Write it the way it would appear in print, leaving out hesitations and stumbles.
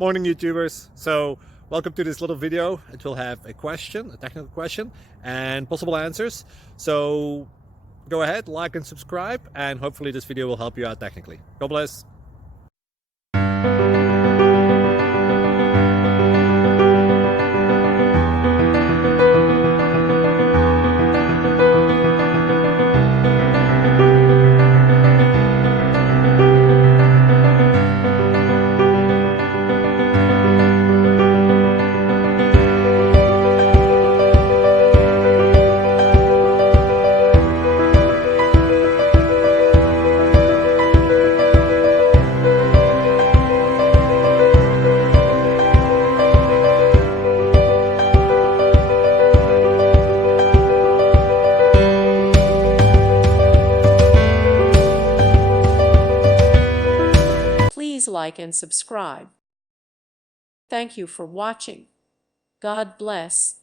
Morning YouTubers. So welcome to this little video. It will have a question, a technical question, and possible answers. So go ahead, like and subscribe, and hopefully this video will help you out technically. God bless. Please like and subscribe. Thank you for watching. God bless.